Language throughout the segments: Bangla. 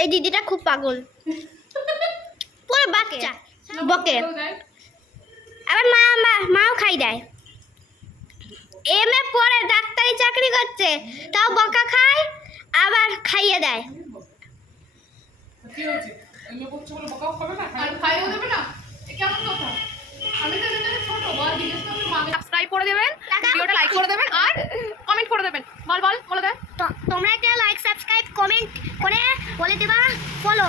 এই দিদিটা খুব পাগল, পুরো বাচ্চা বকে। আবার মাও খাই দেয়। এমএ পড়ে ডাক্তারি চাকরি করছে, তাও বকা খায়, আবার খাইয়ে দেয়। সাবস্ক্রাইব করে দেবেন, ভিডিওটা লাইক করে দেবেন আর কমেন্ট করে দেবেন। বলে দে। তোমরা একটা লাইক সাবস্ক্রাইব কমেন্ট করে বলে দিবা ফলো।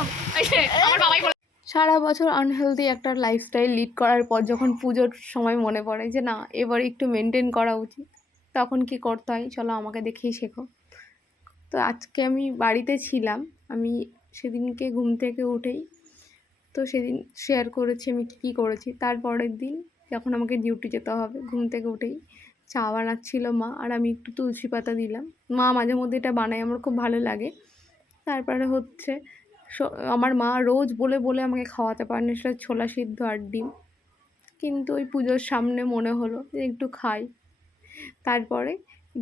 আমার বাবাই বলে। সারা বছর আনহেলদি একটা লাইফস্টাইল লিড করার পর যখন পুজোর সময় মনে পড়ে যে না এবার একটু মেনটেন করা উচিত, তখন কি করতে হয় চলো আমাকে দেখেই শেখো। তো আজকে আমি বাড়িতে ছিলাম, আমি সেদিনকে ঘুম থেকে উঠেই তো সেদিন শেয়ার করেছি আমি কী করেছি। তারপরের দিন যখন আমাকে ডিউটি যেতে হবে, ঘুম থেকে উঠেই চা বানাচ্ছিল মা, আর আমি একটু তুলসী পাতা দিলাম। মা মাঝে মধ্যে এটা বানায়, আমার খুব ভালো লাগে। তারপরে হচ্ছে আমার মা রোজ বলে বলে আমাকে খাওয়াতে পারে না, সেটা ছোলা সিদ্ধ আর ডিম, কিন্তু ওই পুজোর সামনে মনে হলো যে একটু খাই। তারপরে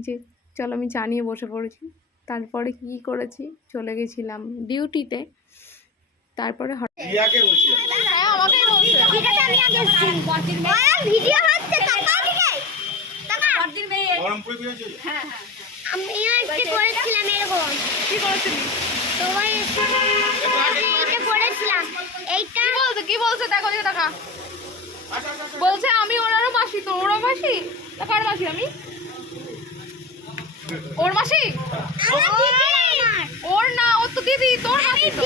যে চলো আমি চা নিয়ে বসে পড়েছি। তারপরে কী করেছি, চলে গেছিলাম ডিউটিতে। তারপরে কি বলছে দেখো টাকা বলছে আমি ওনারও মাসি, তো ওরা মাসি, কার মাসি? আমি ওর মাসি? ওর না, ওর তো দিদি, তোর মাসি তো।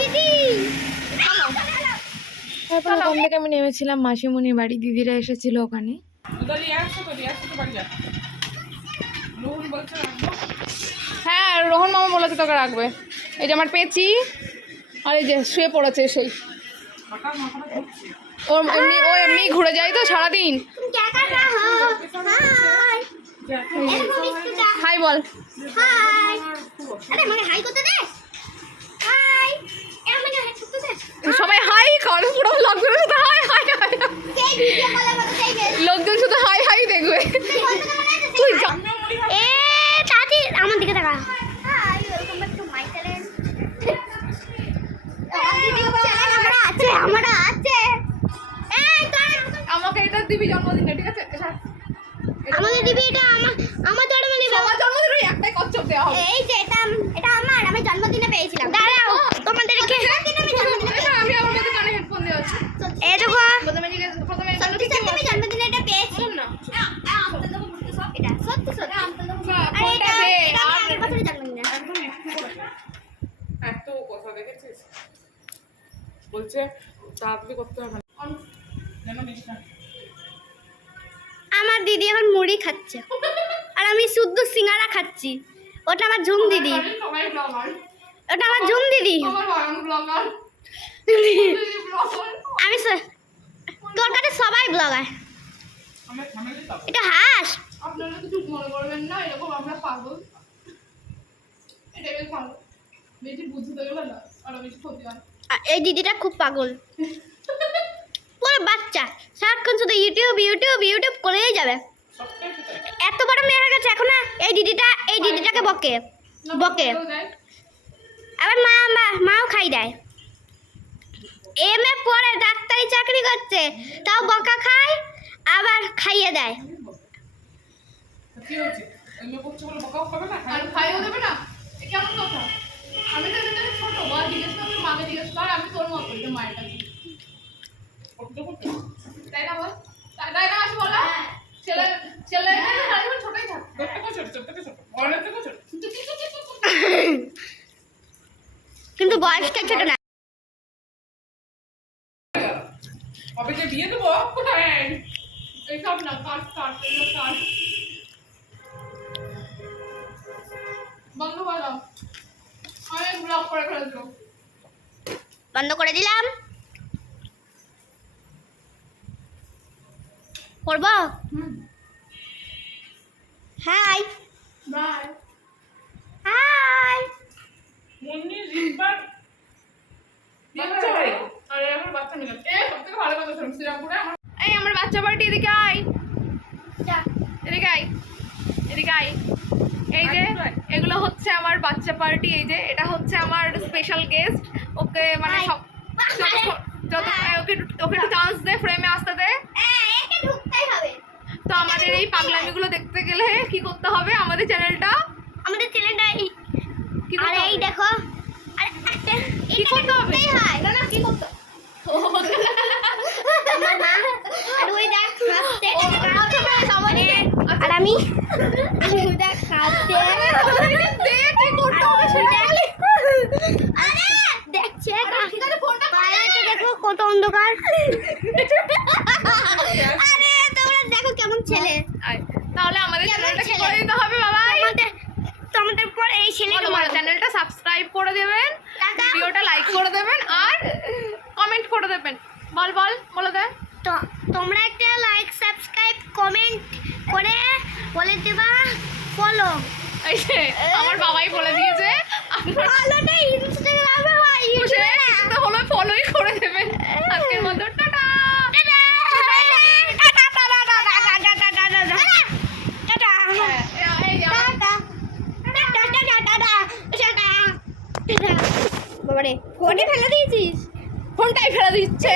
তারপর ওখান থেকে আমি নেমেছিলাম মাসিমণির বাড়ি, দিদিরা এসেছিল ওখানে। হ্যাঁ, রোহন মামা বলেছে তোকে রাখবে। এই যে আমার পেঁচি, আর এই যে শুয়ে পড়েছে সেই। ও এমনি ঘুরে যায় তো সারাদিন। হাই বল। সবাই হাই কর, পুরো লোকজন শুধু হাই হাই হাই, লোকজন শুধু হাই হাই দেখবে। তুই আমার দিকে তাকা। আমাকে এটা দিবি জন্মদিনে, ঠিক আছে? আমাকে দিবি এটা, আমার জন্মদিনে। আমার জন্মদিনে একটাই কচ্ছপ দেওয়া হবে। এই যে এটা আমি জন্মদিনে পেয়েছিলাম। দাঁড়াও, তোমাদেরকে আমি আমার মধ্যে কানে হেডফোন দেওয়া আছে। এই দেখো, প্রথমে আমি জন্মদিনে এটা পেয়েছি না। এটা সত্যি আরে এটা আগের বছরের জন্মদিনে। এত কথা দেখেছিস, বলছে তাড়াতাড়ি করতে হবে না। আমার দিদি এখন মুড়ি খাচ্ছে আর আমি শুদ্ধ সিঙ্গারা খাচ্ছি। ওটা আমার ঝুম দিদি, ওটা আমার ঝুম দিদি। আমি তোর কাছে সবাই ব্লগার। এটা হাস। আপনারা কিছু মনে করবেন না, এরকম আমরা পাগল। এটা বেশ ভালো, বেশি বুঝতে গেলে না আরো বেশি ক্ষতি হয়। এই দিদিটা খুব পাগল, পুরো বাচ্চা, সারাক্ষণ শুধু ইউটিউব করেই যাবে। এত বড় মেয়ে হয়ে গেছে এখন, এই দিদিটাকে বকে। আবার মাও খাই দেয়। এমএ পড়ে ডাক্তারি চাকরি করছে, তাও বকা খায়, আবার খাইয়ে দেয়। আর খাইও দেবে না, কেমন কথা? আমি তো এটা ছোট বল, জিজ্ঞেস করবি মাকে, জিজ্ঞেস কর আমি তোর মতো এটা মায়ের কাছে, তাই না বল? তাই না আসি বলো। ছেলে ছোটই থাক, কিন্তু বয়সটা ছোট না। কবে যে বিয়ে দেবো এইসব না, কাট বন্ধ করো। আমি ব্লক করে ফেলেছো। বন্ধ করে দিলাম। করবো? High by. হাই। মন্নি রিম্পার বাচ্চা হয়, আরে আমার বাচ্চা মিলে সবথেকে ভালো কথা শুন, শ্রীরামপুরে এই আমার বাচ্চা বাড়িতে এদিকে আয়, এদিকে আয়। এই যে এগুলো হচ্ছে আমার বাচ্চা পার্টি, এই যে এটা হচ্ছে আমার স্পেশাল গেস্ট। ওকে মানে সব যত ওকে ওকে একটু চান্স দে, ফ্রেমে আসতে দে। একে ঢুকতেই হবে। তো আমাদের এই পাগলামিগুলো দেখতে গেলে কি করতে হবে? আমাদের চ্যানেলটা আমাদের ছেলেটা কি আর করতে এই হবে? দেখো আর কি করতে হবে? হয় না না কি করতে আমার মা আর ওই দেখ হাসছে আচ্ছা বেশ, আমাদের আর আমি ওই দেখ হাসছে দেখ কি করতে হবে সেটা বলি। আরে দেখছে ঠিক আছে, ফোনটা বাইরে দেখো কত অন্ধকার। আরে তোমরা দেখো কেমন ছেলে। আয়, তাহলে আমাদের কেমন চ্যানেলটা কি ছেলে? করে দিতে হবে বাবা? তোমাদের পরে এই ছেলেকে আমার চ্যানেলটা সাবস্ক্রাইব করে দেবেন, টাটা। ভিডিওটা লাইক করে দেবেন আর কমেন্ট করে দেবেন। বল বল বলে দে। তো তোমরা একটা লাইক সাবস্ক্রাইব কমেন্ট করে বলে দেবা ফলো। এই যে আমার বাবাই বলে দিয়েছে আপনার ফলোটা ইনস্টাগ্রামে হয় খুশি কিছুতে হলো ফলোই করে দেবেন। আজকের মতো টাটা। এই যে বাবারে ফোনে ফেলে দিয়েছিস। ফোনটাই ফেলে দিচ্ছে।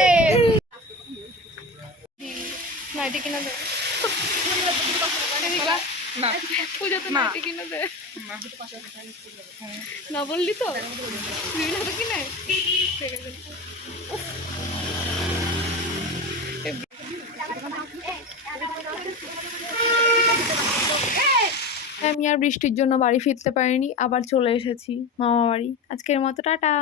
নাইটি কিনে দে। এদিকে আয়। না পুজোতে না। নাইটি কিনে দে। না হয়তো 5,000 টাকা নিয়ে চলে যাবে। হ্যাঁ। না বললি তো তুই না তো কিনে ঠিক আছে। উফ। আমি আর বৃষ্টির জন্য বাড়ি ফিরতে পারিনি, আবার চলে এসেছি মামা বাড়ি। আজকের মতো টাটা।